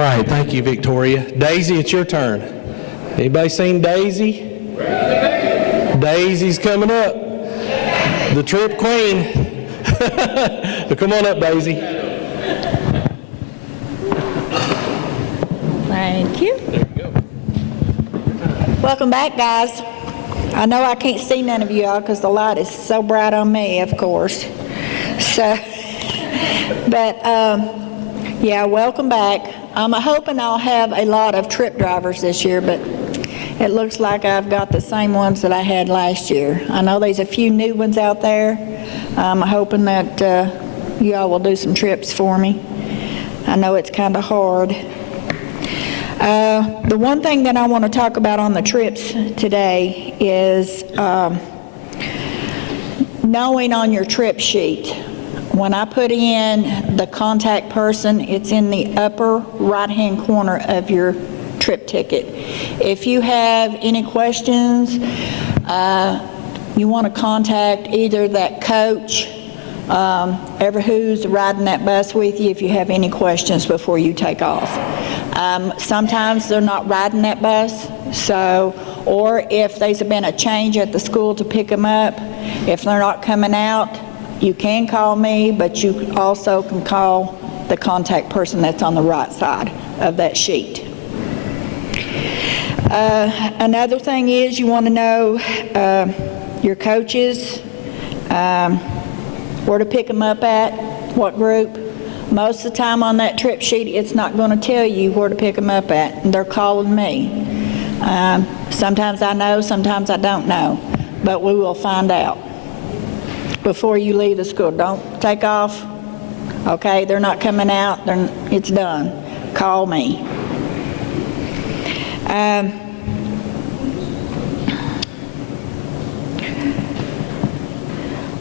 right, thank you, Victoria. Daisy, it's your turn. Anybody seen Daisy? Daisy's coming up. The trip queen. Come on up, Daisy. Thank you. There you go. Welcome back, guys. I know I can't see none of you all because the light is so bright on me, of course. So, but yeah, welcome back. I'm hoping I'll have a lot of trip drivers this year, but it looks like I've got the same ones that I had last year. I know there's a few new ones out there. I'm hoping that you all will do some trips for me. I know it's kind of hard. The one thing that I want to talk about on the trips today is knowing on your trip sheet. When I put in the contact person, it's in the upper right-hand corner of your trip ticket. If you have any questions, you want to contact either that coach, who's riding that bus with you, if you have any questions before you take off. Sometimes they're not riding that bus, or if there's been a change at the school to pick them up, if they're not coming out, you can call me, but you also can call the contact person that's on the right side of that sheet. Another thing is you want to know your coaches, where to pick them up at, what group. Most of the time on that trip sheet, it's not going to tell you where to pick them up at, and they're calling me. Sometimes I know, sometimes I don't know, but we will find out before you leave the school. Don't take off. Okay, they're not coming out, it's done. Call me.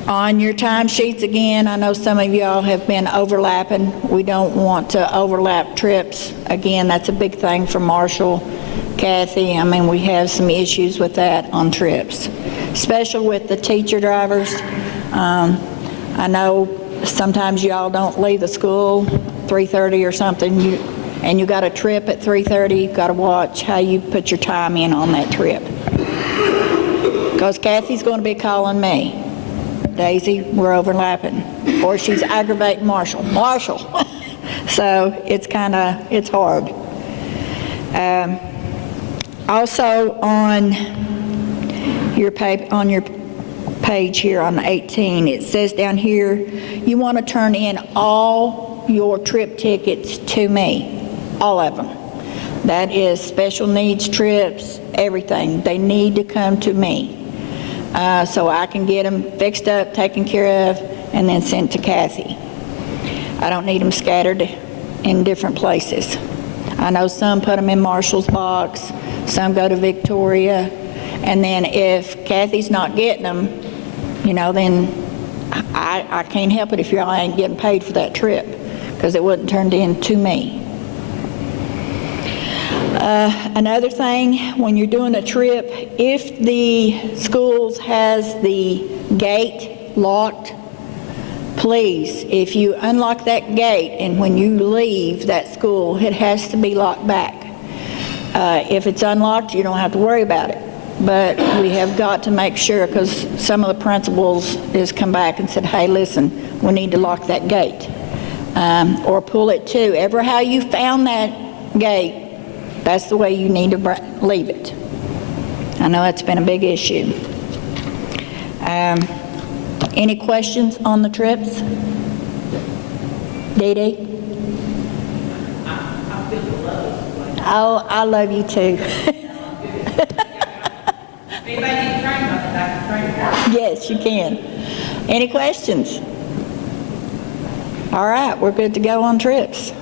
On your timesheets, again, I know some of y'all have been overlapping. We don't want to overlap trips. Again, that's a big thing for Marshall, Kathy. I mean, we have some issues with that on trips, especially with the teacher drivers. I know sometimes y'all don't leave the school 3:30 or something, and you got a trip at 3:30. You've got to watch how you put your time in on that trip, because Kathy's going to be calling me. Daisy, we're overlapping, or she's aggravating Marshall. So it's hard. Also on your page here on 18, it says down here, you want to turn in all your trip tickets to me, all of them. That is special needs trips, everything. They need to come to me. So I can get them fixed up, taken care of, and then sent to Kathy. I don't need them scattered in different places. I know some put them in Marshall's box, some go to Victoria, and then if Kathy's not getting them, then I can't help it if y'all ain't getting paid for that trip, because it wasn't turned in to me. Another thing, when you're doing a trip, if the schools has the gate locked, please, if you unlock that gate and when you leave that school, it has to be locked back. If it's unlocked, you don't have to worry about it. But we have got to make sure, because some of the principals has come back and said, hey, listen, we need to lock that gate. Or pull it too. Ever how you found that gate, that's the way you need to leave it. I know that's been a big issue. Any questions on the trips? Dee Dee? I feel the love. Oh, I love you too. Anybody need to train about the back of training? Yes, you can. Any questions? All right, we're good to go on trips.